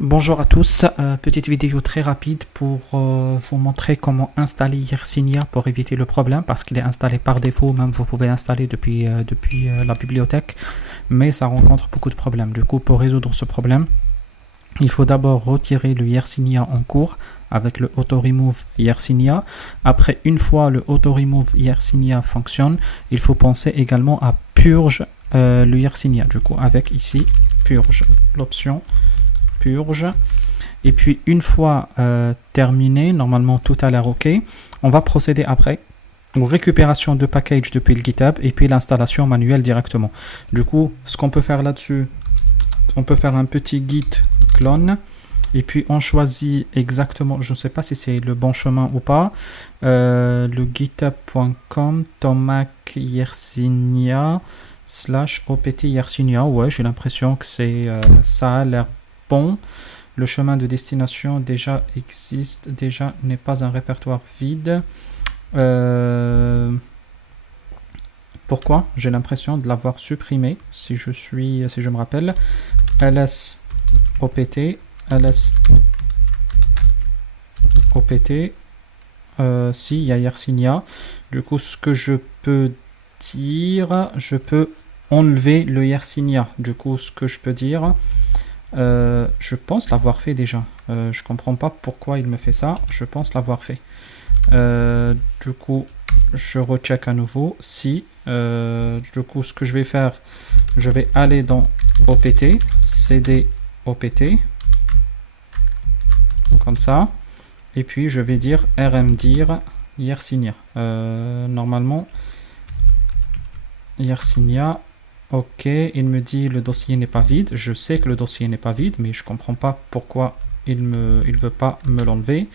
Bonjour à tous, petite vidéo très rapide pour vous montrer comment installer Yersinia pour éviter le problème parce qu'il est installé par défaut, même vous pouvez l'installer depuis la bibliothèque, mais ça rencontre beaucoup de problèmes. Du coup, pour résoudre ce problème, il faut d'abord retirer le Yersinia en cours avec le auto-remove Yersinia. Après, une fois le auto-remove Yersinia fonctionne, il faut penser également à purge le Yersinia. Du coup, avec ici, purge, l'option purge. Et puis, une fois terminé, normalement tout a l'air OK, on va procéder après aux récupérations de package depuis le GitHub et puis l'installation manuelle directement. Du coup, ce qu'on peut faire là-dessus, on peut faire un petit git clone et puis on choisit exactement, je ne sais pas si c'est le bon chemin ou pas, le github.com tomac yersinia /opt yersinia. Ouais, j'ai l'impression que ça a l'air bon. Le chemin de destination déjà existe, déjà n'est pas un répertoire vide. Pourquoi? J'ai l'impression de l'avoir supprimé, si je me rappelle. ls opt, ls opt, si, il y a Yersinia. Du coup, ce que je peux dire, je peux enlever le Yersinia. Du coup, ce que je peux dire, je pense l'avoir fait déjà. Je comprends pas pourquoi il me fait ça. Je pense l'avoir fait. Du coup, je recheck à nouveau. Si, du coup, ce que je vais faire, je vais aller dans opt, cd opt, comme ça. Et puis, je vais dire rmdir Yersinia. Normalement, Yersinia. Ok, il me dit le dossier n'est pas vide. Je sais que le dossier n'est pas vide, mais je comprends pas pourquoi il veut pas me l'enlever.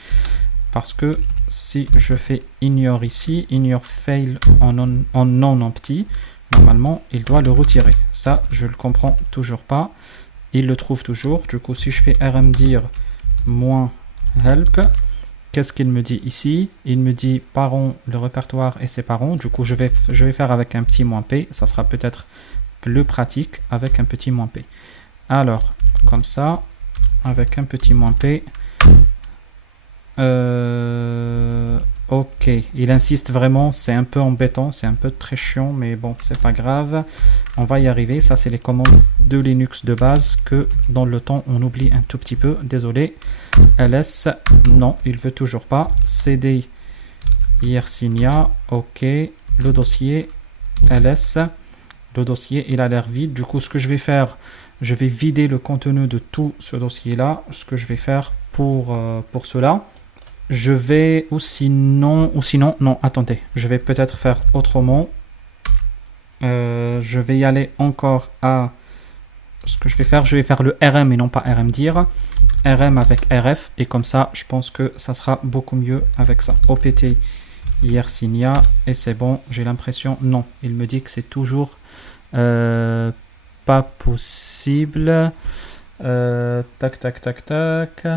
Parce que si je fais ignore ici, ignore fail en non empty, normalement il doit le retirer. Ça, je le comprends toujours pas. Il le trouve toujours. Du coup, si je fais rmdir -help, qu'est-ce qu'il me dit ici? Il me dit parons le répertoire et séparons. Du coup, je vais faire avec un petit -p. Ça sera peut-être plus pratique avec un petit -p. Alors, comme ça, avec un petit -p. Ok, il insiste vraiment, c'est un peu embêtant, c'est un peu très chiant, mais bon, c'est pas grave. On va y arriver. Ça, c'est les commandes de Linux de base que dans le temps, on oublie un tout petit peu. Désolé. ls, non, il veut toujours pas. cd Yersinia, ok. Le dossier, ls. Le dossier, il a l'air vide. Du coup, ce que je vais faire, je vais vider le contenu de tout ce dossier-là. Ce que je vais faire pour cela, je vais, ou sinon, non, attendez, je vais peut-être faire autrement. Je vais y aller encore à ce que je vais faire le rm et non pas rmdir. rm avec rf, et comme ça, je pense que ça sera beaucoup mieux avec ça. opt Yersinia, et c'est bon, j'ai l'impression, non, il me dit que c'est toujours pas possible. Tac, tac, tac, tac.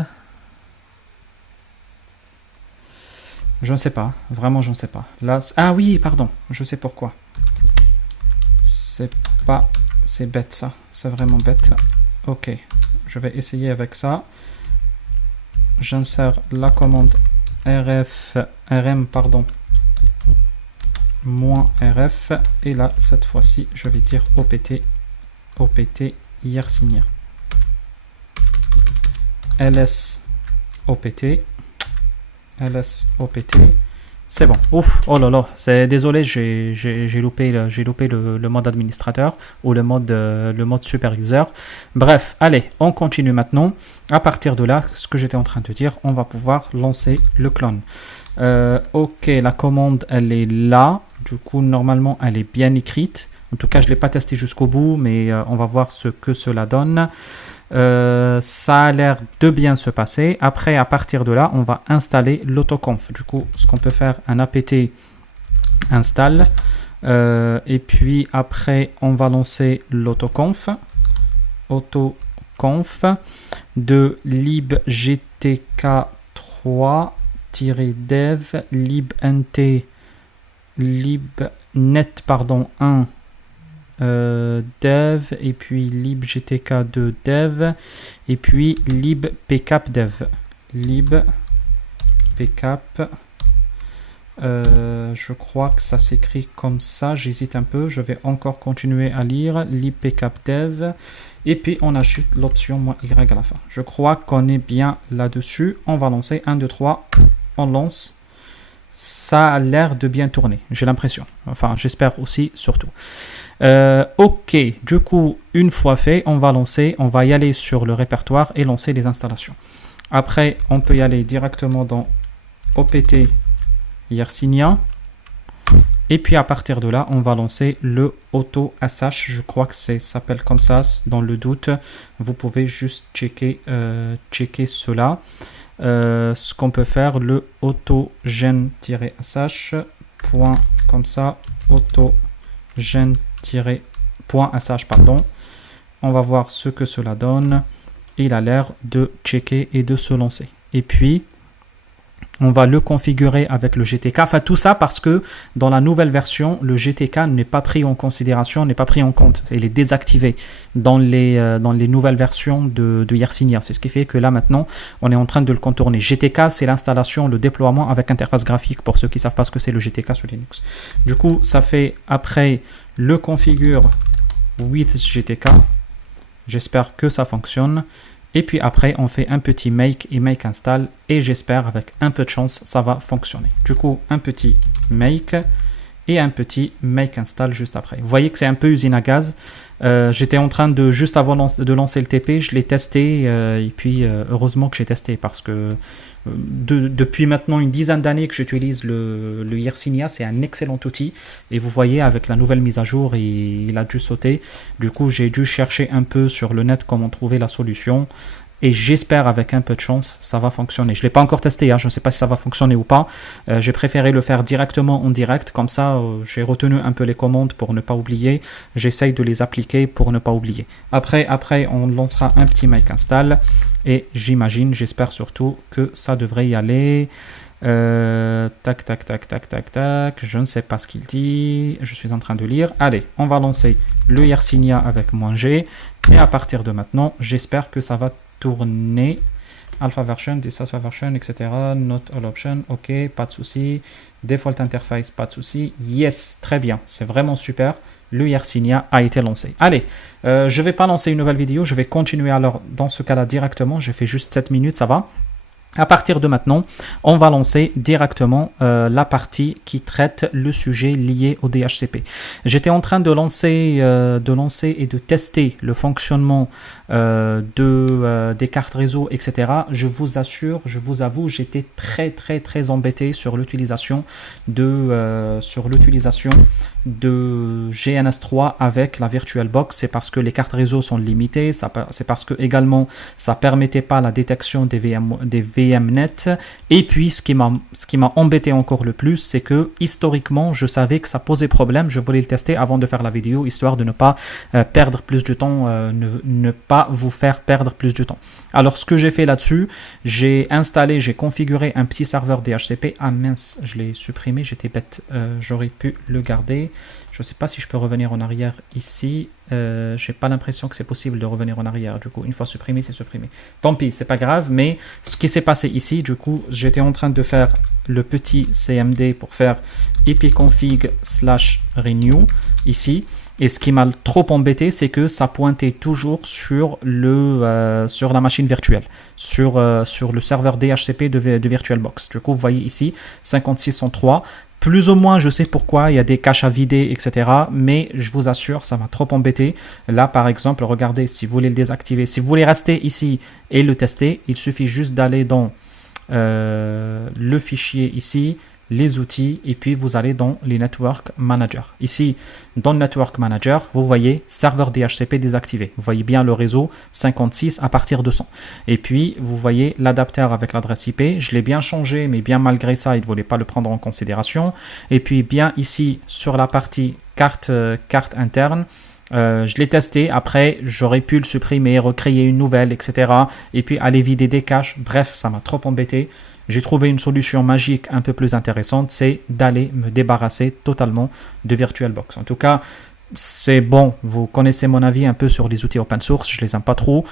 Je ne sais pas, vraiment je ne sais pas. Là, ah oui, pardon, je sais pourquoi. C'est bête ça, c'est vraiment bête. Ok, je vais essayer avec ça. J'insère la commande rm, pardon, -rf, et là, cette fois-ci, je vais dire opt Yersinia. ls opt, ls opt, c'est bon. Ouf, oh là là, désolé, j'ai loupé le mode administrateur ou le mode super user. Bref, allez, on continue maintenant. À partir de là, ce que j'étais en train de dire, on va pouvoir lancer le clone. Ok, la commande, elle est là. Du coup, normalement, elle est bien écrite. En tout cas, je ne l'ai pas testé jusqu'au bout, mais on va voir ce que cela donne. Ça a l'air de bien se passer. Après, à partir de là, on va installer l'autoconf. Du coup, ce qu'on peut faire, un apt install. Et puis après, on va lancer l'autoconf. Autoconf de libgtk3-dev libnet 1 dev, et puis libgtk2 dev, et puis libpcap dev. Libpcap, je crois que ça s'écrit comme ça, j'hésite un peu, je vais encore continuer à lire, libpcap dev, et puis on ajoute l'option -y à la fin. Je crois qu'on est bien là-dessus, on va lancer, 1, 2, 3, on lance. Ça a l'air de bien tourner, j'ai l'impression. Enfin, j'espère aussi, surtout. Ok, du coup, une fois fait, on va y aller sur le répertoire et lancer les installations. Après, on peut y aller directement dans opt Yersinia. Et puis, à partir de là, on va lancer le auto-SH. Je crois que ça s'appelle comme ça. Dans le doute, vous pouvez juste checker cela. Ce qu'on peut faire, le autogen-sh point comme ça, autogen-sh, pardon. On va voir ce que cela donne. Il a l'air de checker et de se lancer. Et puis, on va le configurer avec le GTK. Enfin, tout ça parce que dans la nouvelle version, le GTK n'est pas pris en considération, n'est pas pris en compte. Il est désactivé dans les nouvelles versions de Yersinia. C'est ce qui fait que là, maintenant, on est en train de le contourner. GTK, c'est l'installation, le déploiement avec interface graphique, pour ceux qui ne savent pas ce que c'est le GTK sur Linux. Du coup, ça fait après le configure with GTK. J'espère que ça fonctionne. Et puis après, on fait un petit make et make install. Et j'espère, avec un peu de chance, ça va fonctionner. Du coup, un petit make et un petit make install juste après. Vous voyez que c'est un peu usine à gaz. J'étais en train de, juste avant de lancer le TP, je l'ai testé. Et puis, heureusement que j'ai testé parce que depuis maintenant une dizaine d'années que j'utilise le Yersinia, c'est un excellent outil. Et vous voyez, avec la nouvelle mise à jour, il a dû sauter. Du coup, j'ai dû chercher un peu sur le net comment trouver la solution. Et j'espère, avec un peu de chance, ça va fonctionner. Je ne l'ai pas encore testé, hein, je ne sais pas si ça va fonctionner ou pas. J'ai préféré le faire directement en direct, comme ça j'ai retenu un peu les commandes pour ne pas oublier. J'essaye de les appliquer pour ne pas oublier. Après on lancera un petit make install et j'espère surtout que ça devrait y aller. Tac, je ne sais pas ce qu'il dit, je suis en train de lire. Allez, on va lancer le Yersinia avec -G et à partir de maintenant, j'espère que ça va tourner. Alpha version, disaster version, etc. Not all option, ok, pas de souci. Default interface, pas de souci. Yes, très bien, c'est vraiment super. Le Yersinia a été lancé. Allez, je ne vais pas lancer une nouvelle vidéo, je vais continuer alors dans ce cas-là directement. J'ai fait juste 7 minutes, ça va. À partir de maintenant, on va lancer directement la partie qui traite le sujet lié au DHCP. J'étais en train de lancer et de tester le fonctionnement des cartes réseau, etc. Je vous assure, je vous avoue, j'étais très embêté sur l'utilisation de GNS3 avec la VirtualBox. C'est parce que les cartes réseau sont limitées, c'est parce que également ça permettait pas la détection des VMnet. Et puis ce qui m'a embêté encore le plus, c'est que historiquement je savais que ça posait problème. Je voulais le tester avant de faire la vidéo, histoire de ne pas perdre plus de temps, ne pas vous faire perdre plus de temps. Alors ce que j'ai fait là-dessus, j'ai configuré un petit serveur DHCP. Ah mince, je l'ai supprimé, j'étais bête, j'aurais pu le garder. Je ne sais pas si je peux revenir en arrière ici. J'ai pas l'impression que c'est possible de revenir en arrière. Du coup, une fois supprimé, c'est supprimé. Tant pis, c'est pas grave. Mais ce qui s'est passé ici, du coup, j'étais en train de faire le petit CMD pour faire ipconfig/renew ici. Et ce qui m'a trop embêté, c'est que ça pointait toujours sur la machine virtuelle, sur le serveur DHCP de VirtualBox. Du coup, vous voyez ici, 5603. Plus ou moins, je sais pourquoi, il y a des caches à vider, etc. Mais je vous assure, ça m'a trop embêté. Là, par exemple, regardez, si vous voulez le désactiver, si vous voulez rester ici et le tester, il suffit juste d'aller dans le fichier ici, les outils, et puis vous allez dans les Network Manager. Ici, dans le Network Manager, vous voyez serveur DHCP désactivé. Vous voyez bien le réseau 56 à partir de 100. Et puis, vous voyez l'adapteur avec l'adresse IP. Je l'ai bien changé, mais bien malgré ça, il ne voulait pas le prendre en considération. Et puis, bien ici, sur la partie carte interne, je l'ai testé. Après, j'aurais pu le supprimer, recréer une nouvelle, etc. Et puis, aller vider des caches. Bref, ça m'a trop embêté. J'ai trouvé une solution magique un peu plus intéressante, c'est d'aller me débarrasser totalement de VirtualBox. En tout cas, c'est bon, vous connaissez mon avis un peu sur les outils open source, je les aime pas trop.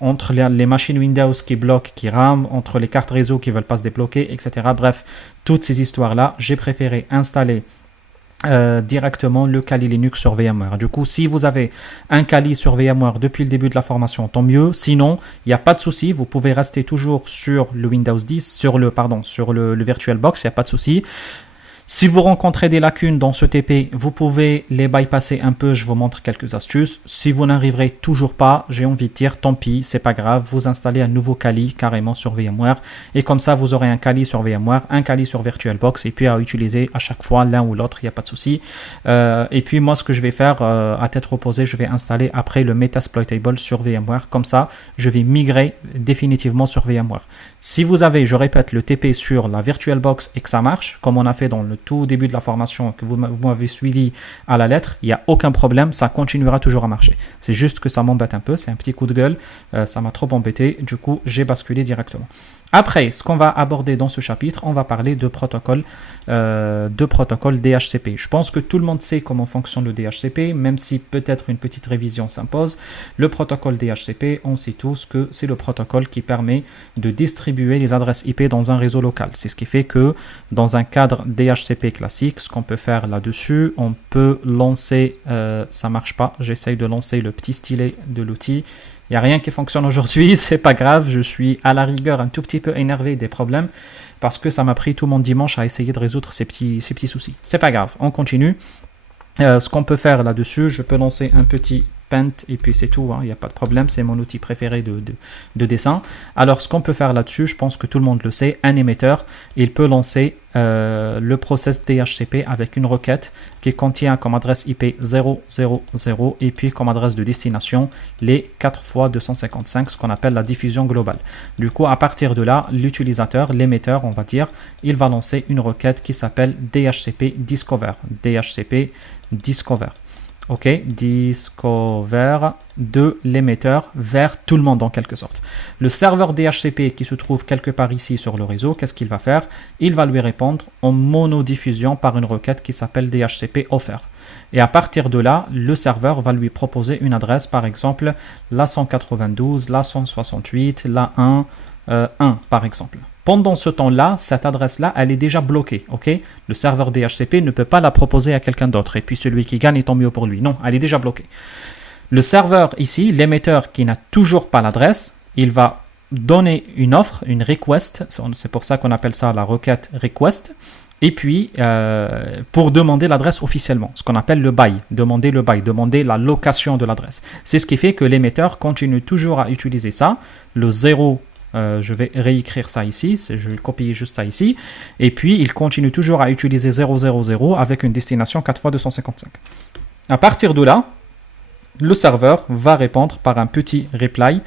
Entre les machines Windows qui bloquent, qui rament, entre les cartes réseau qui veulent pas se débloquer, etc. Bref, toutes ces histoires-là, j'ai préféré installer directement le Kali Linux sur VMware. Du coup, si vous avez un Kali sur VMware depuis le début de la formation, tant mieux. Sinon, il n'y a pas de souci. Vous pouvez rester toujours sur le Windows 10, sur le VirtualBox, il n'y a pas de souci. Si vous rencontrez des lacunes dans ce TP, vous pouvez les bypasser un peu, je vous montre quelques astuces. Si vous n'arriverez toujours pas, j'ai envie de dire tant pis, c'est pas grave, vous installez un nouveau Kali carrément sur VMware et comme ça vous aurez un Kali sur VMware, un Kali sur VirtualBox et puis à utiliser à chaque fois l'un ou l'autre, il n'y a pas de souci. Et puis moi ce que je vais faire à tête reposée, je vais installer après le Metasploitable sur VMware, comme ça je vais migrer définitivement sur VMware. Si vous avez, je répète, le TP sur la VirtualBox et que ça marche, comme on a fait dans le tout début de la formation, que vous m'avez suivi à la lettre, il n'y a aucun problème, ça continuera toujours à marcher. C'est juste que ça m'embête un peu, c'est un petit coup de gueule, ça m'a trop embêté, du coup j'ai basculé directement. Après, ce qu'on va aborder dans ce chapitre, on va parler de protocole DHCP. Je pense que tout le monde sait comment fonctionne le DHCP, même si peut-être une petite révision s'impose. Le protocole DHCP, on sait tous que c'est le protocole qui permet de distribuer les adresses IP dans un réseau local. C'est ce qui fait que dans un cadre DHCP classique, ce qu'on peut faire là-dessus, on peut lancer, ça marche pas, j'essaye de lancer le petit stylet de l'outil. Il n'y a rien qui fonctionne aujourd'hui, c'est pas grave, je suis à la rigueur un tout petit peu énervé des problèmes parce que ça m'a pris tout mon dimanche à essayer de résoudre ces petits soucis. C'est pas grave, on continue. Ce qu'on peut faire là-dessus, je peux lancer un petit Paint et puis c'est tout, il n'y a pas de problème, c'est mon outil préféré de dessin. Alors ce qu'on peut faire là-dessus, je pense que tout le monde le sait, un émetteur, il peut lancer le process DHCP avec une requête qui contient comme adresse IP 000 et puis comme adresse de destination les 4 fois 255, ce qu'on appelle la diffusion globale. Du coup, à partir de là, l'utilisateur, l'émetteur, on va dire, il va lancer une requête qui s'appelle DHCP Discover. DHCP Discover. Ok, discover de l'émetteur vers tout le monde en quelque sorte. Le serveur DHCP qui se trouve quelque part ici sur le réseau, qu'est-ce qu'il va faire? Il va lui répondre en monodiffusion par une requête qui s'appelle DHCP offer. Et à partir de là, le serveur va lui proposer une adresse, par exemple la 192, la 168, la 1, 1 par exemple. Pendant ce temps-là, cette adresse-là, elle est déjà bloquée, ok? Le serveur DHCP ne peut pas la proposer à quelqu'un d'autre. Et puis celui qui gagne, tant mieux pour lui. Non, elle est déjà bloquée. Le serveur ici, l'émetteur qui n'a toujours pas l'adresse, il va donner une offre, une request. C'est pour ça qu'on appelle ça la requête request. Et puis, pour demander l'adresse officiellement, ce qu'on appelle le bail, demander la location de l'adresse. C'est ce qui fait que l'émetteur continue toujours à utiliser ça, le 0. Je vais réécrire ça ici, je vais copier juste ça ici, et puis il continue toujours à utiliser 000 avec une destination 4 fois 255. À partir de là, le serveur va répondre par un petit reply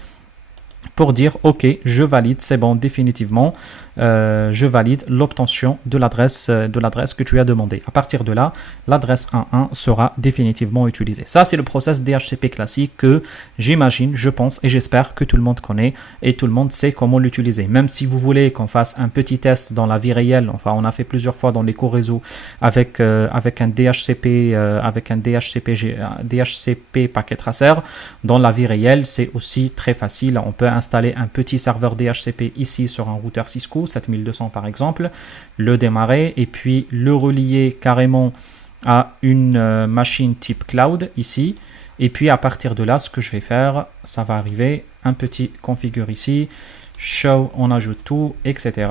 pour dire ok, je valide, c'est bon, définitivement, je valide l'obtention de l'adresse que tu as demandé. À partir de là, l'adresse 11 sera définitivement utilisée. Ça, c'est le process DHCP classique que j'imagine, je pense et j'espère que tout le monde connaît et tout le monde sait comment l'utiliser. Même si vous voulez qu'on fasse un petit test dans la vie réelle, enfin, on a fait plusieurs fois dans les cours réseau avec un DHCP, DHCP packet tracer. Dans la vie réelle, c'est aussi très facile. On peut installer un petit serveur DHCP ici sur un routeur Cisco 7200 par exemple, le démarrer et puis le relier carrément à une machine type cloud ici, et puis à partir de là, ce que je vais faire, ça va arriver, un petit configure ici, show, on ajoute tout, etc.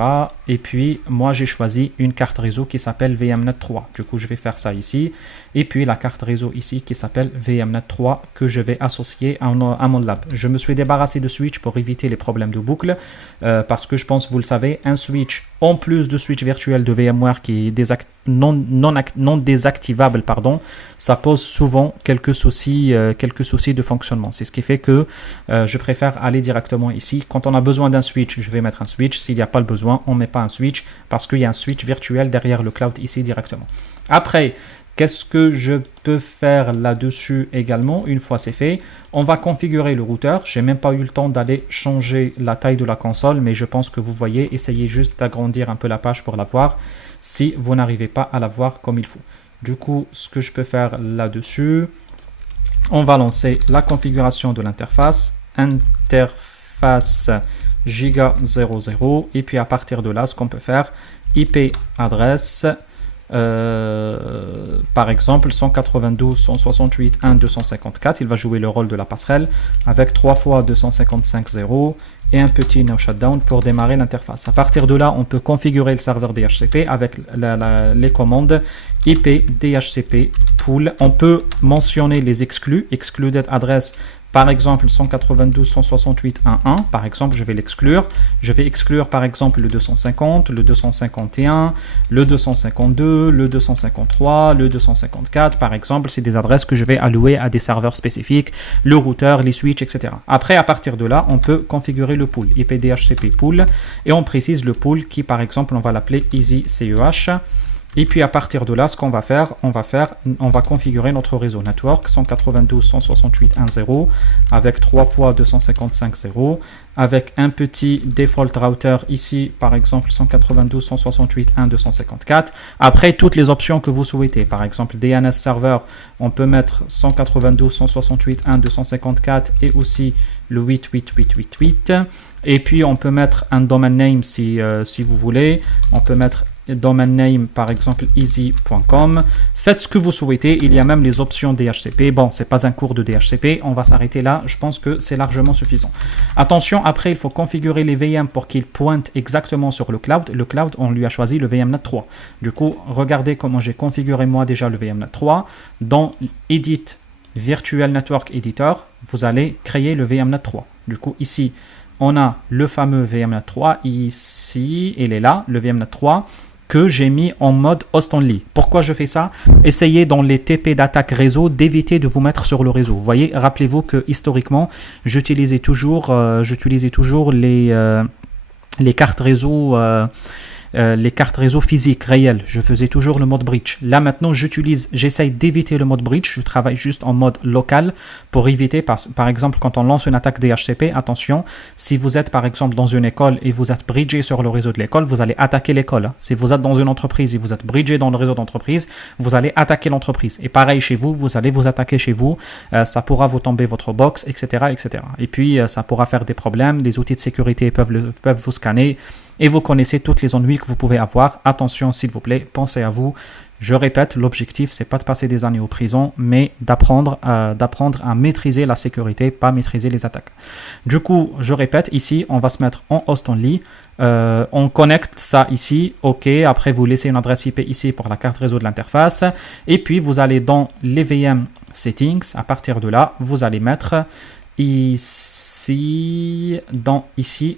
Et puis, moi, j'ai choisi une carte réseau qui s'appelle VMnet 3. Du coup, je vais faire ça ici. Et puis, la carte réseau ici qui s'appelle VMnet 3 que je vais associer à mon lab. Je me suis débarrassé de switch pour éviter les problèmes de boucle parce que je pense, vous le savez, un switch en plus de switch virtuel de VMware qui est non désactivable, pardon, ça pose souvent quelques soucis de fonctionnement. C'est ce qui fait que je préfère aller directement ici. Quand on a besoin d'un switch, je vais mettre un switch. S'il n'y a pas le besoin, on ne met pas un switch parce qu'il y a un switch virtuel derrière le cloud ici directement. Après, qu'est-ce que je peux faire là-dessus également? Une fois c'est fait, on va configurer le routeur. Je n'ai même pas eu le temps d'aller changer la taille de la console, mais je pense que vous voyez, essayez juste d'agrandir un peu la page pour la voir si vous n'arrivez pas à la voir comme il faut. Du coup, ce que je peux faire là-dessus, on va lancer la configuration de l'interface, interface giga 00, et puis à partir de là, ce qu'on peut faire, IP adresse, par exemple 192.168.1.254, il va jouer le rôle de la passerelle avec 3 fois 255.0 et un petit no shutdown pour démarrer l'interface. À partir de là, on peut configurer le serveur DHCP avec les commandes IP DHCP pool. On peut mentionner les exclus, excluded address. Par exemple, 192.168.1.1, par exemple, je vais l'exclure. Je vais exclure, par exemple, le 250, le 251, le 252, le 253, le 254, par exemple. C'est des adresses que je vais allouer à des serveurs spécifiques, le routeur, les switches, etc. Après, à partir de là, on peut configurer le pool, IPDHCP pool, et on précise le pool qui, par exemple, on va l'appeler EasyCEH. Et puis à partir de là, ce qu'on va faire, on va configurer notre réseau network 192.168.1.0 avec 3 fois 255.0 avec un petit default router ici, par exemple 192.168.1.254. Après, toutes les options que vous souhaitez, par exemple DNS server, on peut mettre 192.168.1.254 et aussi le 88888. Et puis on peut mettre un domain name si vous voulez. On peut mettre domain name par exemple easy.com. Faites ce que vous souhaitez, il y a même les options DHCP. Bon, c'est pas un cours de DHCP, on va s'arrêter là, je pense que c'est largement suffisant. Attention, après il faut configurer les VM pour qu'ils pointent exactement sur le cloud. Le cloud, on lui a choisi le VMnet 3. Du coup, regardez comment j'ai configuré moi déjà le VMnet 3. Dans Edit Virtual Network Editor, vous allez créer le VMnet 3. Du coup, ici, on a le fameux VMnet 3, ici, il est là, le VMnet 3, que j'ai mis en mode host only. Pourquoi je fais ça? Essayez dans les TP d'attaque réseau d'éviter de vous mettre sur le réseau. Vous voyez, rappelez-vous que historiquement, j'utilisais toujours les cartes réseau. Les cartes réseau physiques, réelles. Je faisais toujours le mode bridge. Là maintenant, j'essaye d'éviter le mode bridge. Je travaille juste en mode local pour éviter, par exemple, quand on lance une attaque DHCP, attention, si vous êtes par exemple dans une école et vous êtes bridgé sur le réseau de l'école, vous allez attaquer l'école. Hein. Si vous êtes dans une entreprise et vous êtes bridgé dans le réseau d'entreprise, vous allez attaquer l'entreprise. Et pareil chez vous, vous allez vous attaquer chez vous. Ça pourra vous tomber votre box, etc., etc. Et puis, ça pourra faire des problèmes. Les outils de sécurité peuvent vous scanner. Et vous connaissez toutes les ennuis que vous pouvez avoir. Attention, s'il vous plaît, pensez à vous. Je répète, l'objectif, c'est pas de passer des années en prison, mais d'apprendre à maîtriser la sécurité, pas maîtriser les attaques. Du coup, je répète, ici, on va se mettre en host only. On connecte ça ici. OK, après, vous laissez une adresse IP ici pour la carte réseau de l'interface. Et puis, vous allez dans les VM settings. À partir de là, vous allez mettre... Ici,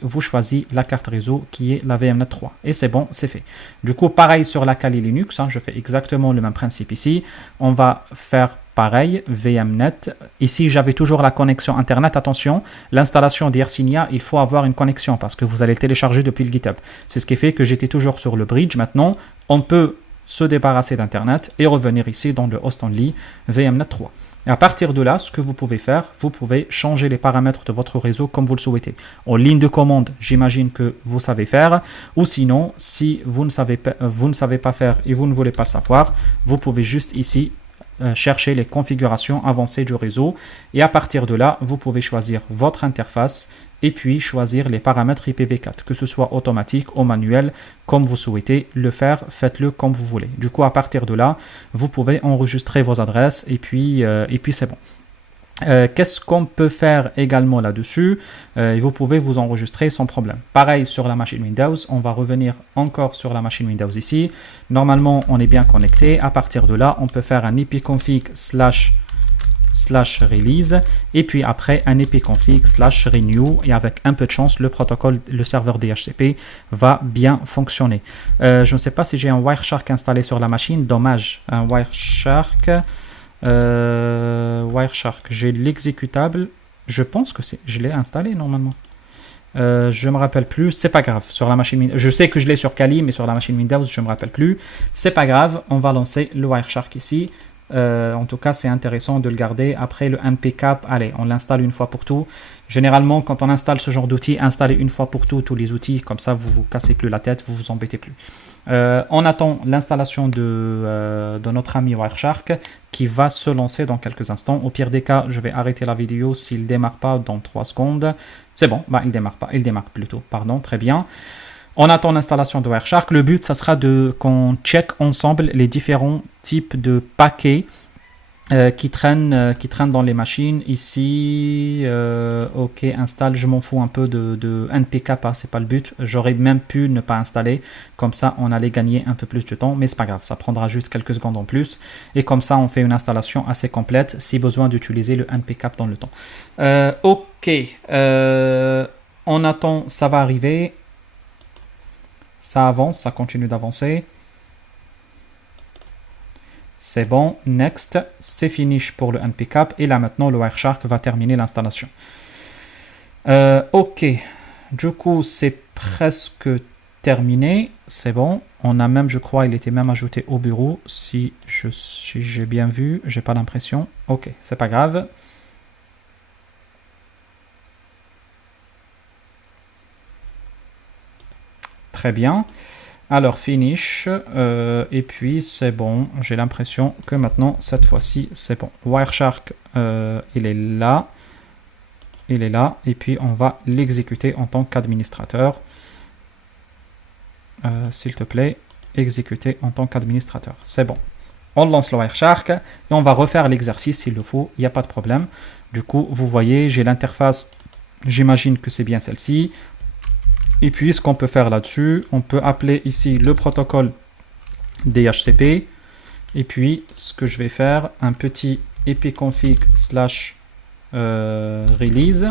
vous choisissez la carte réseau qui est la VMnet 3. Et c'est bon, c'est fait. Du coup, pareil sur la Kali Linux, hein, je fais exactement le même principe ici. On va faire pareil, VMnet. Ici, j'avais toujours la connexion Internet. Attention, l'installation d'Yersinia, il faut avoir une connexion parce que vous allez le télécharger depuis le GitHub. C'est ce qui fait que j'étais toujours sur le bridge. Maintenant, on peut se débarrasser d'Internet et revenir ici dans le host only VMnet 3. Et à partir de là, ce que vous pouvez faire, vous pouvez changer les paramètres de votre réseau comme vous le souhaitez. En ligne de commande, j'imagine que vous savez faire. Ou sinon, si vous ne savez pas faire et vous ne voulez pas le savoir, vous pouvez juste ici chercher les configurations avancées du réseau. Et à partir de là, vous pouvez choisir votre interface et puis choisir les paramètres IPv4, que ce soit automatique ou manuel, comme vous souhaitez le faire, faites-le comme vous voulez. Du coup, à partir de là, vous pouvez enregistrer vos adresses et puis c'est bon. Qu'est-ce qu'on peut faire également là-dessus? Vous pouvez vous enregistrer sans problème. Pareil sur la machine Windows, on va revenir encore sur la machine Windows ici. Normalement, on est bien connecté. À partir de là, on peut faire un ipconfig /release et puis après un ipconfig /renew et avec un peu de chance le serveur DHCP va bien fonctionner. Je ne sais pas si j'ai un Wireshark installé sur la machine, dommage. Un Wireshark, j'ai l'exécutable, je pense que je l'ai installé normalement. Je me rappelle plus, c'est pas grave. Sur la machine, je sais que je l'ai sur Kali, mais sur la machine Windows, je me rappelle plus. C'est pas grave, on va lancer le Wireshark ici. En tout cas, c'est intéressant de le garder. Après, le NPCap, allez, on l'installe une fois pour tout. Généralement, quand on installe ce genre d'outils, installez une fois pour tout tous les outils. Comme ça, vous ne vous cassez plus la tête, vous vous embêtez plus. On attend l'installation de notre ami Wireshark qui va se lancer dans quelques instants. Au pire des cas, je vais arrêter la vidéo s'il ne démarre pas dans 3 secondes. C'est bon, bah, il ne démarre pas, il démarre plutôt, pardon, très bien. On attend l'installation de Wireshark. Le but, ça sera qu'on check ensemble les différents types de paquets qui traînent dans les machines. Ici, ok, installe, je m'en fous un peu de NPK, c'est pas le but. J'aurais même pu ne pas installer. Comme ça, on allait gagner un peu plus de temps, mais c'est pas grave, ça prendra juste quelques secondes en plus. Et comme ça, on fait une installation assez complète si besoin d'utiliser le NPK dans le temps. Ok, on attend, ça va arriver. Ça avance, ça continue d'avancer. C'est bon, next, c'est finish pour le NPCap. Et là maintenant, le Wireshark va terminer l'installation. Ok, du coup, c'est presque terminé. C'est bon. On a même, je crois, il était même ajouté au bureau. Si j'ai bien vu, j'ai pas l'impression. Ok, c'est pas grave. Très bien. Alors, finish. Et puis, c'est bon. J'ai l'impression que maintenant, cette fois-ci, c'est bon. Wireshark, il est là. Il est là. Et puis, on va l'exécuter en tant qu'administrateur. S'il te plaît, exécuter en tant qu'administrateur. C'est bon. On lance le Wireshark et on va refaire l'exercice s'il le faut. Il n'y a pas de problème. Du coup, vous voyez, j'ai l'interface. J'imagine que c'est bien celle-ci. Et puis, ce qu'on peut faire là-dessus, on peut appeler ici le protocole DHCP. Et puis, ce que je vais faire, un petit ipconfig / release.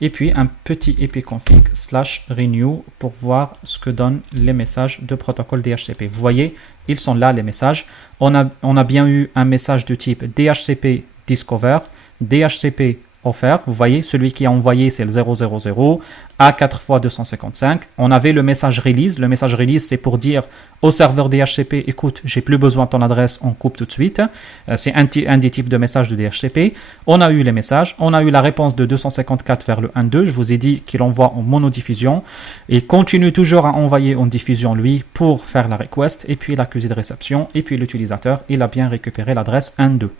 Et puis, un petit ipconfig / renew pour voir ce que donnent les messages de protocole DHCP. Vous voyez, ils sont là, les messages. On a bien eu un message de type DHCP discover, DHCP offert. Vous voyez, celui qui a envoyé, c'est le 000 à 4 x 255. On avait le message release. Le message release, c'est pour dire au serveur DHCP, écoute, j'ai plus besoin de ton adresse, on coupe tout de suite. C'est un des types de messages de DHCP. On a eu les messages. On a eu la réponse de 254 vers le 1.2. Je vous ai dit qu'il envoie en monodiffusion. Il continue toujours à envoyer en diffusion, lui, pour faire la request. Et puis l'accusé de réception. Et puis l'utilisateur, il a bien récupéré l'adresse 1.2.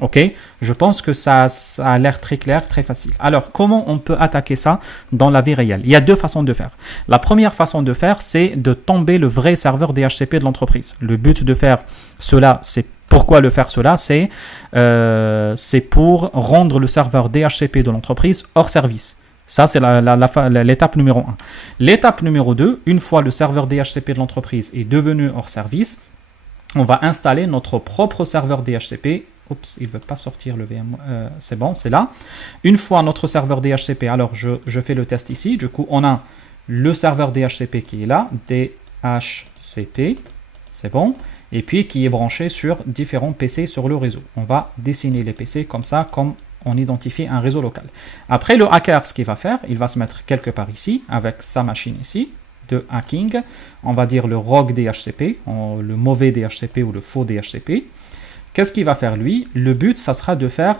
Ok, je pense que ça a l'air très clair, très facile. Alors, comment on peut attaquer ça dans la vie réelle? Il y a deux façons de faire. La première façon de faire, c'est de tomber le vrai serveur DHCP de l'entreprise. Le but de faire cela, c'est pourquoi le faire cela? C'est pour rendre le serveur DHCP de l'entreprise hors service. Ça, c'est l'étape numéro 1. L'étape numéro 2, une fois le serveur DHCP de l'entreprise est devenu hors service, on va installer notre propre serveur DHCP. Oups, il ne veut pas sortir le VM. C'est bon, c'est là. Une fois notre serveur DHCP, alors je fais le test ici. Du coup, on a le serveur DHCP qui est là, DHCP, c'est bon. Et puis qui est branché sur différents PC sur le réseau. On va dessiner les PC comme ça, comme on identifie un réseau local. Après, le hacker, ce qu'il va faire, il va se mettre quelque part ici, avec sa machine ici, de hacking. On va dire le rogue DHCP, le mauvais DHCP ou le faux DHCP. Qu'est-ce qu'il va faire lui? Le but, ça sera de faire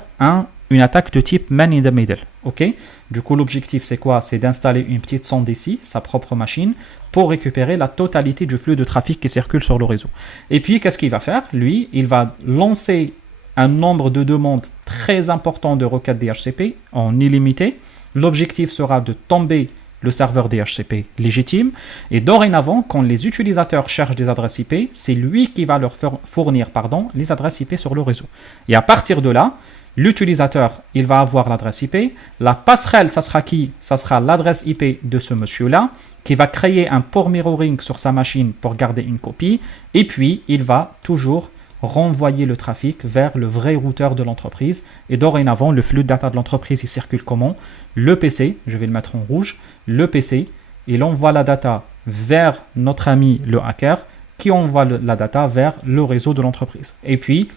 une attaque de type man in the middle. Ok? Du coup, l'objectif, c'est quoi? C'est d'installer une petite sonde ici, sa propre machine, pour récupérer la totalité du flux de trafic qui circule sur le réseau. Et puis, qu'est-ce qu'il va faire? Lui, il va lancer un nombre de demandes très important de requêtes DHCP en illimité. L'objectif sera de tomber le serveur DHCP légitime. Et dorénavant, quand les utilisateurs cherchent des adresses IP, c'est lui qui va leur fournir les adresses IP sur le réseau. Et à partir de là, l'utilisateur, il va avoir l'adresse IP. La passerelle, ça sera qui? Ça sera l'adresse IP de ce monsieur-là, qui va créer un port mirroring sur sa machine pour garder une copie. Et puis, il va toujours renvoyer le trafic vers le vrai routeur de l'entreprise. Et dorénavant, le flux de data de l'entreprise, il circule comment? Le PC, je vais le mettre en rouge, le PC, il envoie la data vers notre ami le hacker, qui envoie la data vers le réseau de l'entreprise. Et puis,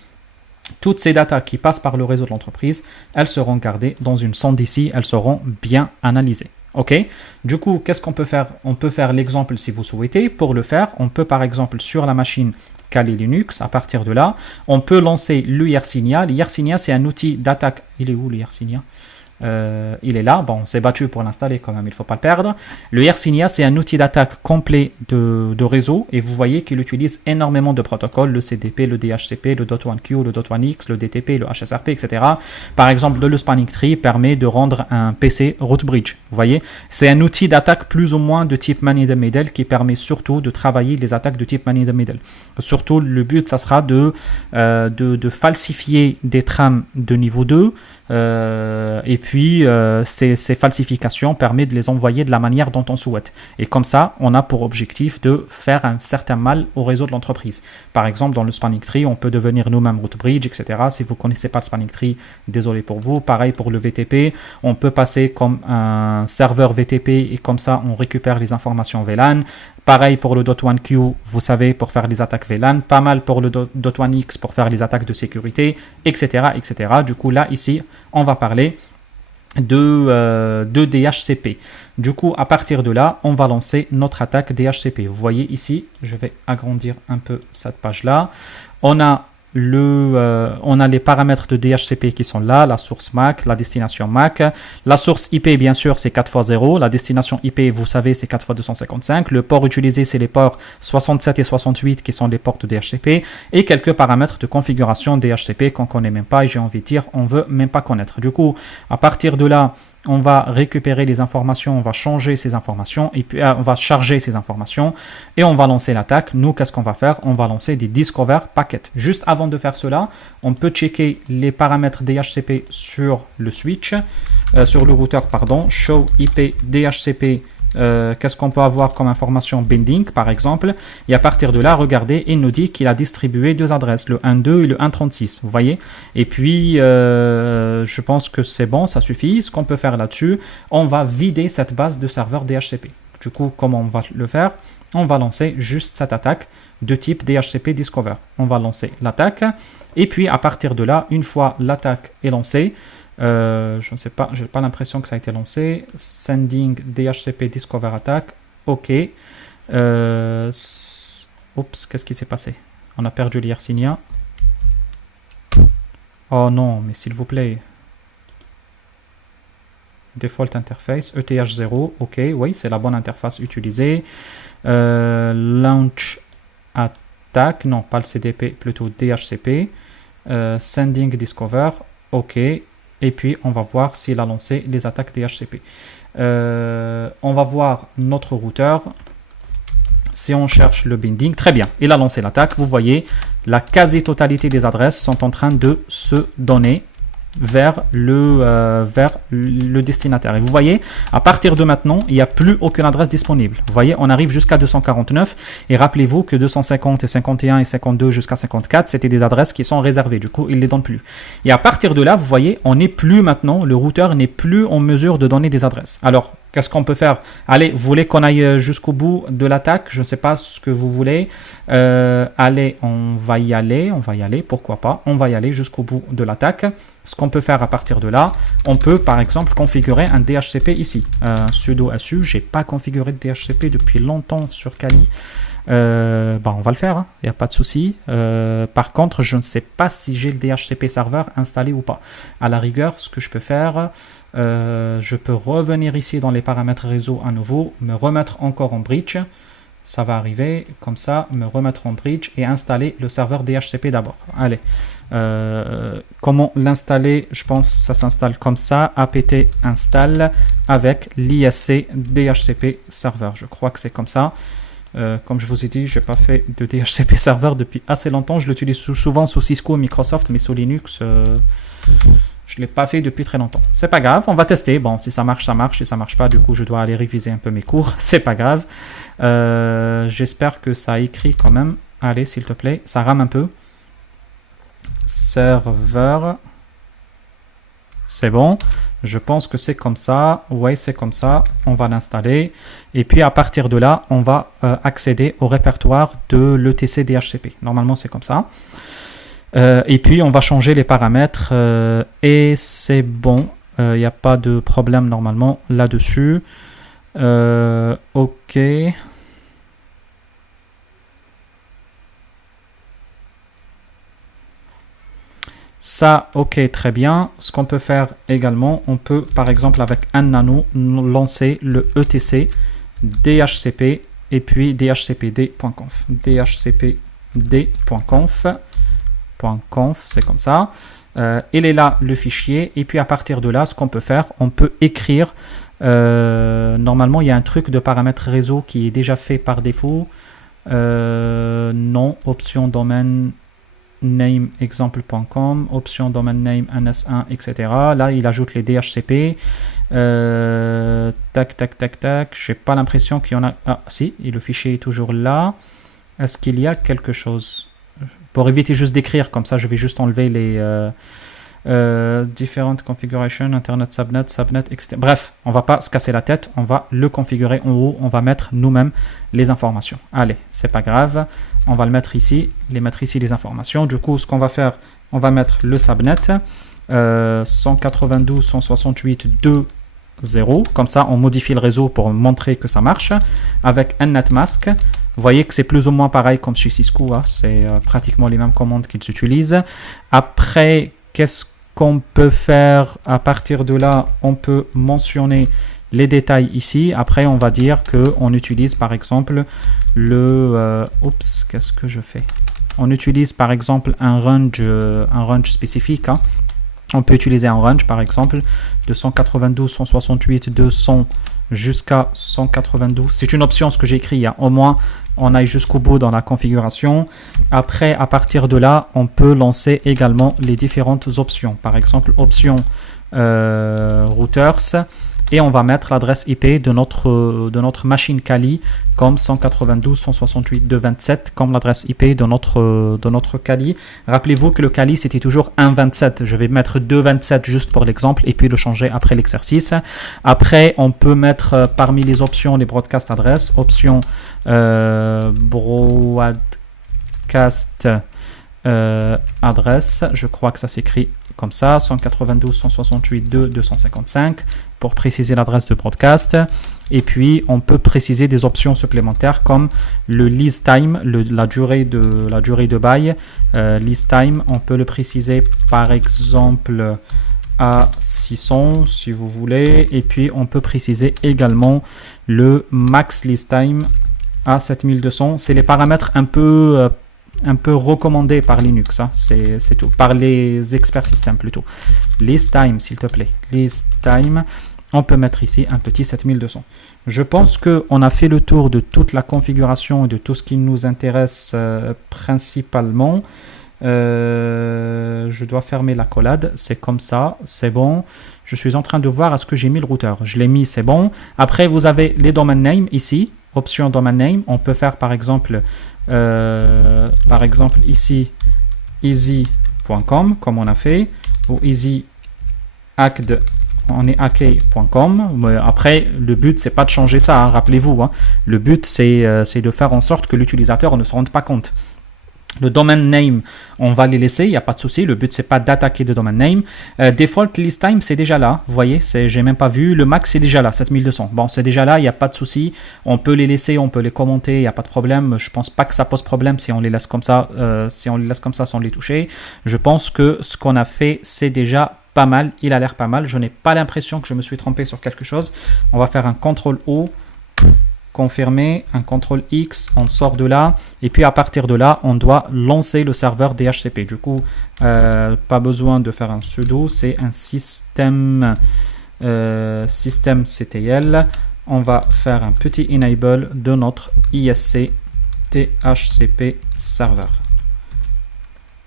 toutes ces datas qui passent par le réseau de l'entreprise, elles seront gardées dans une sonde ici, elles seront bien analysées. Ok? Du coup, qu'est-ce qu'on peut faire? On peut faire l'exemple si vous souhaitez. Pour le faire, on peut par exemple sur la machine Kali Linux. À partir de là, on peut lancer le Yersinia. Le Yersinia, c'est un outil d'attaque. Il est où le Yersinia? Il est là, bon, on s'est battu pour l'installer quand même, il ne faut pas le perdre. Le Yersinia, c'est un outil d'attaque complet de réseau et vous voyez qu'il utilise énormément de protocoles, le CDP, le DHCP, le .1Q, le .1X, le DTP, le HSRP, etc. Par exemple, le Spanning Tree permet de rendre un PC root bridge. Vous voyez, c'est un outil d'attaque plus ou moins de type man in the middle qui permet surtout de travailler les attaques de type man in the middle. Surtout, le but, ça sera de falsifier des trames de niveau 2 et puis ces falsifications permettent de les envoyer de la manière dont on souhaite. Et comme ça, on a pour objectif de faire un certain mal au réseau de l'entreprise. Par exemple, dans le Spanning Tree, on peut devenir nous-mêmes root bridge, etc. Si vous ne connaissez pas le Spanning Tree, désolé pour vous. Pareil pour le VTP, on peut passer comme un serveur VTP et comme ça, on récupère les informations VLAN. Pareil pour le .1Q, vous savez, pour faire les attaques VLAN. Pas mal pour le .1X pour faire les attaques de sécurité, etc., etc. Du coup, là, ici, on va parler de DHCP. Du coup, à partir de là, on va lancer notre attaque DHCP. Vous voyez ici, je vais agrandir un peu cette page-là. On a les paramètres de DHCP qui sont là, la source MAC, la destination MAC. La source IP, bien sûr, c'est 4x0. La destination IP, vous savez, c'est 4x255. Le port utilisé, c'est les ports 67 et 68 qui sont les ports de DHCP. Et quelques paramètres de configuration DHCP qu'on ne connaît même pas. Et j'ai envie de dire, on ne veut même pas connaître. Du coup, à partir de là, on va récupérer les informations, on va changer ces informations, et puis on va charger ces informations, et on va lancer l'attaque. Nous, qu'est-ce qu'on va faire? On va lancer des discover packets. Juste avant de faire cela, on peut checker les paramètres DHCP sur le switch, sur le routeur, pardon, show IP DHCP. Qu'est-ce qu'on peut avoir comme information binding par exemple, et à partir de là, regardez, il nous dit qu'il a distribué deux adresses, le 1.2 et le 1.36, vous voyez, et puis je pense que c'est bon, ça suffit. Ce qu'on peut faire là-dessus, on va vider cette base de serveurs DHCP. Du coup, comment on va le faire? On va lancer juste cette attaque de type DHCP Discover. On va lancer l'attaque, et puis à partir de là, une fois l'attaque est lancée, je ne sais pas, j'ai pas l'impression que ça a été lancé. Sending DHCP Discover Attack. Ok. Oups, qu'est-ce qui s'est passé? On a perdu l'Yersinia. Oh non, mais s'il vous plaît. Default interface, ETH0. Ok, oui, c'est la bonne interface utilisée. Launch Attack. Non, pas le CDP, plutôt DHCP. Sending Discover. Ok. Et puis, on va voir s'il a lancé les attaques DHCP. On va voir notre routeur. Si on cherche le binding, très bien, il a lancé l'attaque. Vous voyez, la quasi-totalité des adresses sont en train de se donner vers le destinataire. Et vous voyez, à partir de maintenant, il n'y a plus aucune adresse disponible. Vous voyez, on arrive jusqu'à 249. Et rappelez-vous que 250 et 51 et 52 jusqu'à 54, c'était des adresses qui sont réservées. Du coup, il ne les donne plus. Et à partir de là, vous voyez, on n'est plus maintenant, le routeur n'est plus en mesure de donner des adresses. Alors, qu'est-ce qu'on peut faire? Allez, vous voulez qu'on aille jusqu'au bout de l'attaque? Je ne sais pas ce que vous voulez. Allez, on va y aller, pourquoi pas. On va y aller jusqu'au bout de l'attaque. Ce qu'on peut faire à partir de là, on peut par exemple configurer un DHCP ici. Sudo su, je n'ai pas configuré de DHCP depuis longtemps sur Kali. On va le faire, il n'y a pas de souci. Par contre, je ne sais pas si j'ai le DHCP serveur installé ou pas. À la rigueur, ce que je peux faire, je peux revenir ici dans les paramètres réseau à nouveau, me remettre encore en bridge. Ça va arriver comme ça, me remettre en bridge et installer le serveur DHCP d'abord. Allez, comment l'installer? Je pense que ça s'installe comme ça, apt install avec l'ISC DHCP serveur. Je crois que c'est comme ça. Comme je vous ai dit, je n'ai pas fait de DHCP serveur depuis assez longtemps. Je l'utilise souvent sous Cisco, Microsoft, mais sous Linux, je ne l'ai pas fait depuis très longtemps. C'est pas grave, on va tester. Bon, si ça marche, ça marche. Si ça marche pas, du coup, je dois aller réviser un peu mes cours. C'est pas grave. J'espère que ça a écrit quand même. Allez, s'il te plaît, ça rame un peu. Serveur. C'est bon. Je pense que c'est comme ça. Ouais, c'est comme ça. On va l'installer. Et puis, à partir de là, on va accéder au répertoire de l'ETC DHCP. Normalement, c'est comme ça. Et puis, on va changer les paramètres. Et c'est bon. Il n'y a pas de problème normalement là-dessus. Ok. Ça, ok, très bien. Ce qu'on peut faire également, on peut par exemple avec un nano lancer le etc dhcp et puis dhcpd.conf. dhcpd.conf, c'est comme ça. Il est là le fichier et puis à partir de là, ce qu'on peut faire, on peut écrire. Normalement, il y a un truc de paramètres réseau qui est déjà fait par défaut. Non, option domaine name example.com, option domaine name ns1, etc. Là, il ajoute les DHCP. Tac. J'ai pas l'impression qu'il y en a. Ah, si, et le fichier est toujours là. Est-ce qu'il y a quelque chose? Pour éviter juste d'écrire, comme ça, je vais juste enlever les different configuration, internet, subnet, etc. Bref, on va pas se casser la tête, on va le configurer en haut, on va mettre nous-mêmes les informations. Allez, c'est pas grave, on va le mettre ici, les informations. Du coup, ce qu'on va faire, on va mettre le subnet 192.168.2.0, comme ça on modifie le réseau pour montrer que ça marche, avec un netmask. Vous voyez que c'est plus ou moins pareil comme chez Cisco, hein. C'est pratiquement les mêmes commandes qu'ils utilisent. Après, qu'est-ce qu'on peut faire à partir de là? On peut mentionner les détails ici. Après, on va dire qu'on utilise par exemple le... oups, qu'est-ce que je fais? On utilise par exemple un range spécifique. Hein. On peut utiliser un range par exemple de 192.168.200 jusqu'à 192. C'est une option ce que j'ai écrit. Hein. Au moins, on aille jusqu'au bout dans la configuration. Après, à partir de là, on peut lancer également les différentes options. Par exemple, option routers. Et on va mettre l'adresse IP de notre machine Kali comme 192.168.2.27 comme l'adresse IP de notre Kali. Rappelez-vous que le Kali c'était toujours 1.27. Je vais mettre 2.27 juste pour l'exemple et puis le changer après l'exercice. Après, on peut mettre parmi les options les broadcast adresses. Option broadcast adresse. Je crois que ça s'écrit comme ça, 192.168.2.255 pour préciser l'adresse de broadcast. Et puis, on peut préciser des options supplémentaires comme le lease time, la durée de bail. Lease time, on peut le préciser par exemple à 600 si vous voulez. Et puis, on peut préciser également le max lease time à 7200. C'est les paramètres un peu recommandé par Linux, hein. C'est tout, par les experts système plutôt. List time, s'il te plaît, list time, on peut mettre ici un petit 7200. Je pense qu'on a fait le tour de toute la configuration et de tout ce qui nous intéresse principalement. Je dois fermer la collade, c'est comme ça, c'est bon. Je suis en train de voir est-ce que j'ai mis le routeur. Je l'ai mis, c'est bon. Après, vous avez les domain name ici, option domain name. On peut faire par exemple ici easy.com comme on a fait, ou easyhacked, on est hacké.com. Après, le but c'est pas de changer ça, hein, rappelez-vous, hein. Le but c'est de faire en sorte que l'utilisateur ne se rende pas compte. Le domain name, on va les laisser, il n'y a pas de souci. Le but, c'est pas d'attaquer de domain name. Default list time, c'est déjà là. Vous voyez, j'ai même pas vu. Le max, c'est déjà là, 7200. Bon, c'est déjà là, il n'y a pas de souci. On peut les laisser, on peut les commenter, il n'y a pas de problème. Je pense pas que ça pose problème si on les laisse comme ça, sans les toucher. Je pense que ce qu'on a fait, c'est déjà pas mal. Il a l'air pas mal. Je n'ai pas l'impression que je me suis trompé sur quelque chose. On va faire un CTRL-O. Confirmer, un CTRL X, on sort de là et puis à partir de là on doit lancer le serveur DHCP. Du coup pas besoin de faire un sudo, c'est un système CTL. On va faire un petit enable de notre ISC DHCP serveur.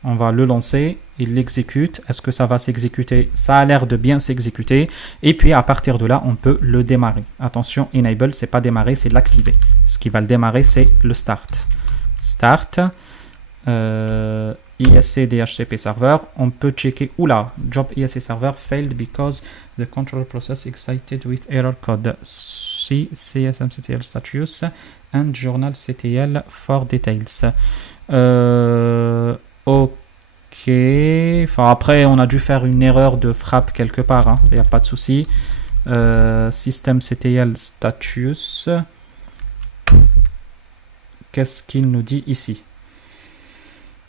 On va le lancer, il l'exécute. Est-ce que ça va s'exécuter? Ça a l'air de bien s'exécuter. Et puis à partir de là, on peut le démarrer. Attention, enable, c'est pas démarrer, c'est l'activer. Ce qui va le démarrer, c'est le start. Start, ISC DHCP server. On peut checker, oula, job ISC server failed because the control process excited with error code. See CSMCTL status and journal CTL for details. Ok, enfin après on a dû faire une erreur de frappe quelque part, hein. Il n'y a pas de souci. System CTL status, qu'est-ce qu'il nous dit ici?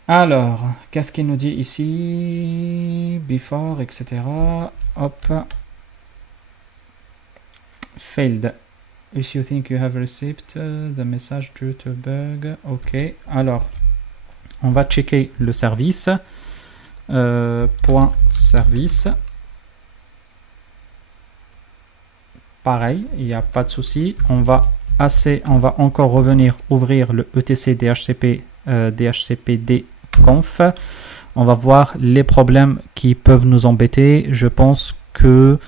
Alors, qu'est-ce qu'il nous dit ici? Before, etc. Hop. Failed. If you think you have received the message due to bug. Ok. Alors, on va checker le service. Point service. Pareil, il n'y a pas de souci. On va encore revenir ouvrir le etc DHCP DHCPD conf. On va voir les problèmes qui peuvent nous embêter. Je pense que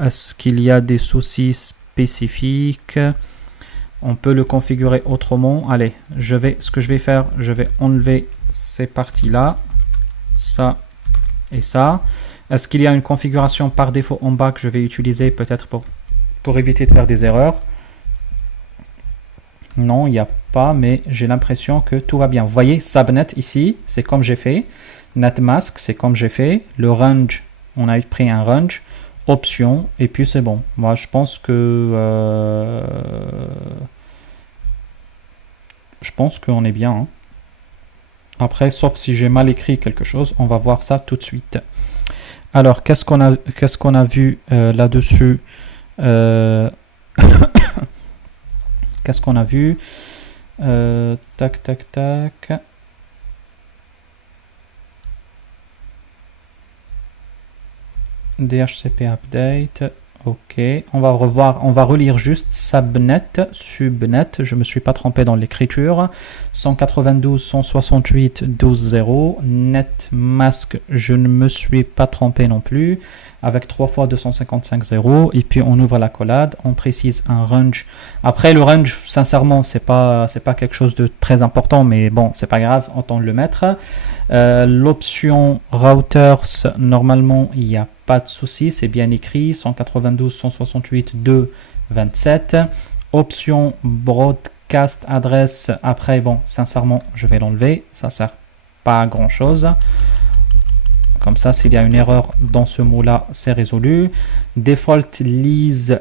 est-ce qu'il y a des soucis spécifiques? On peut le configurer autrement. Allez, ce que je vais faire, je vais enlever ces parties-là, ça et ça. Est-ce qu'il y a une configuration par défaut en bas que je vais utiliser peut-être pour éviter de faire des erreurs? Non, il n'y a pas, mais j'ai l'impression que tout va bien. Vous voyez, subnet ici, c'est comme j'ai fait. Netmask, c'est comme j'ai fait. Le range, on a pris un range. Option, et puis c'est bon. Moi, je pense que qu'on est bien. Hein. Après, sauf si j'ai mal écrit quelque chose, on va voir ça tout de suite. Alors, qu'est-ce qu'on a vu là-dessus? Qu'est-ce qu'on a vu? Tac, tac, tac. DHCP update. Ok, on va relire juste subnet, je me suis pas trompé dans l'écriture. 192.168.12.0, netmask, je ne me suis pas trompé non plus, avec 3 fois 255.0, et puis on ouvre la collade, on précise un range. Après le range, sincèrement, c'est pas quelque chose de très important, mais bon, c'est pas grave, autant le mettre. L'option routers, normalement, il n'y a pas de souci, c'est bien écrit, 192.168.2.27. Option broadcast adresse, après, bon, sincèrement, je vais l'enlever, ça sert pas à grand chose. Comme ça, s'il y a une erreur dans ce mot-là, c'est résolu. Default lease,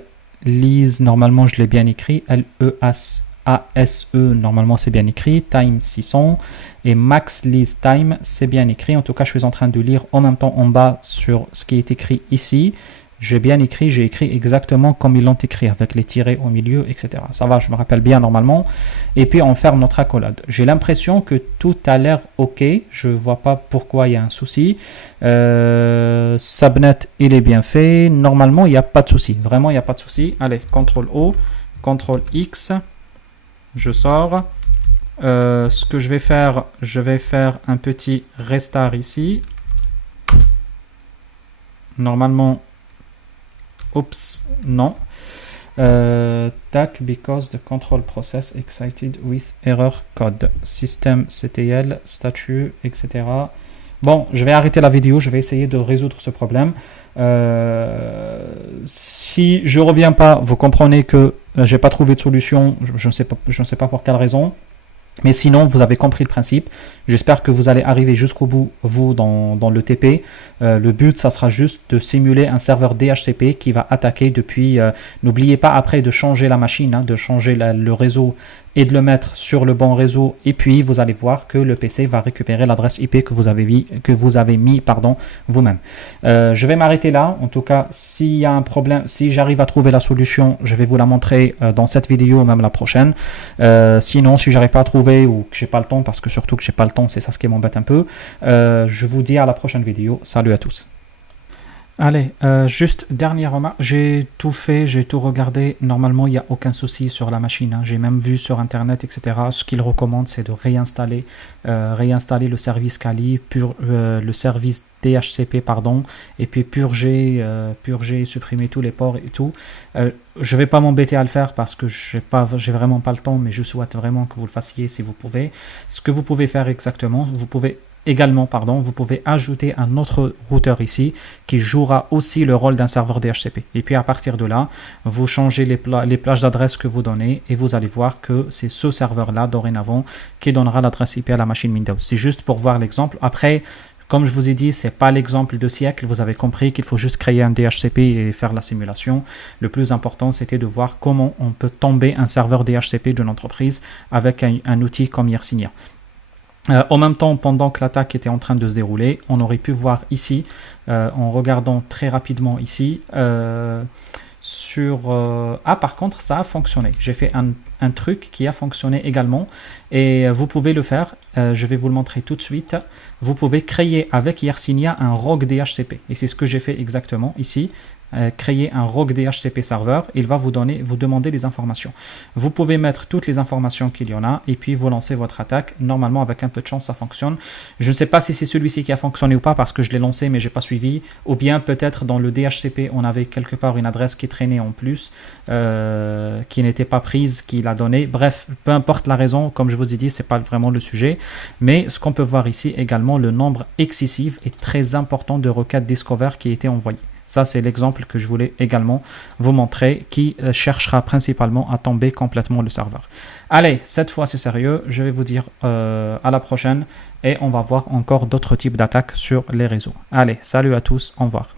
normalement, je l'ai bien écrit, L-E-A-S-E, normalement, c'est bien écrit, time 600, et max lease time, c'est bien écrit. En tout cas, je suis en train de lire en même temps en bas sur ce qui est écrit ici. J'ai bien écrit, j'ai écrit exactement comme ils l'ont écrit, avec les tirets au milieu, etc. Ça va, je me rappelle bien normalement. Et puis, on ferme notre accolade. J'ai l'impression que tout a l'air OK. Je ne vois pas pourquoi il y a un souci. Subnet, il est bien fait. Normalement, il n'y a pas de souci. Vraiment, il n'y a pas de souci. Allez, CTRL-O, CTRL-X. Je sors. Ce que je vais faire un petit restart ici. Normalement, oups, non. Tac, because the control process excited with error code. System CTL, statut, etc. Bon, je vais arrêter la vidéo, je vais essayer de résoudre ce problème. Si je reviens pas, vous comprenez que j'ai pas trouvé de solution, je ne sais pas pour quelle raison. Mais sinon, vous avez compris le principe. J'espère que vous allez arriver jusqu'au bout, vous, dans le TP. Le but, ça sera juste de simuler un serveur DHCP qui va attaquer depuis... N'oubliez pas après de changer la machine, hein, de changer le réseau et de le mettre sur le bon réseau. Et puis, vous allez voir que le PC va récupérer l'adresse IP que vous avez mis vous-même. Je vais m'arrêter là. En tout cas, s'il y a un problème, si j'arrive à trouver la solution, je vais vous la montrer dans cette vidéo ou même la prochaine. Sinon, si j'arrive pas à trouver ou que j'ai pas le temps, parce que surtout que j'ai pas le temps, c'est ça ce qui m'embête un peu, je vous dis à la prochaine vidéo. Salut à tous. Allez, juste dernière remarque, j'ai tout fait, j'ai tout regardé, normalement il n'y a aucun souci sur la machine, hein. J'ai même vu sur internet, etc. Ce qu'il recommande, c'est de réinstaller le service Kali, le service DHCP, pardon, et puis purger, supprimer tous les ports et tout. Je vais pas m'embêter à le faire parce que j'ai vraiment pas le temps, mais je souhaite vraiment que vous le fassiez si vous pouvez. Ce que vous pouvez faire exactement, vous pouvez ajouter un autre routeur ici qui jouera aussi le rôle d'un serveur DHCP. Et puis à partir de là, vous changez les plages d'adresse que vous donnez et vous allez voir que c'est ce serveur-là dorénavant qui donnera l'adresse IP à la machine Windows. C'est juste pour voir l'exemple. Après, Comme je vous ai dit, ce n'est pas l'exemple de siècle. Vous avez compris qu'il faut juste créer un DHCP et faire la simulation. Le plus important, c'était de voir comment on peut tomber un serveur DHCP d'une entreprise avec un outil comme Yersinia. En même temps, pendant que l'attaque était en train de se dérouler, on aurait pu voir ici, en regardant très rapidement ici, par contre, ça a fonctionné. J'ai fait un truc qui a fonctionné également et vous pouvez le faire. Je vais vous le montrer tout de suite. Vous pouvez créer avec Yersinia un rogue DHCP et c'est ce que j'ai fait exactement ici. Créer un rogue DHCP serveur, il va vous demander les informations. Vous pouvez mettre toutes les informations qu'il y en a et puis vous lancez votre attaque. Normalement, avec un peu de chance, ça fonctionne. Je ne sais pas si c'est celui-ci qui a fonctionné ou pas parce que je l'ai lancé mais j'ai pas suivi. Ou bien peut-être dans le DHCP, on avait quelque part une adresse qui traînait en plus, qui n'était pas prise, qu'il a donnée. Bref, peu importe la raison, comme je vous ai dit, c'est pas vraiment le sujet. Mais ce qu'on peut voir ici également, le nombre excessif et très important de requêtes Discover qui étaient envoyées. Ça, c'est l'exemple que je voulais également vous montrer qui cherchera principalement à tomber complètement le serveur. Allez, cette fois, c'est sérieux. Je vais vous dire à la prochaine et on va voir encore d'autres types d'attaques sur les réseaux. Allez, salut à tous, au revoir.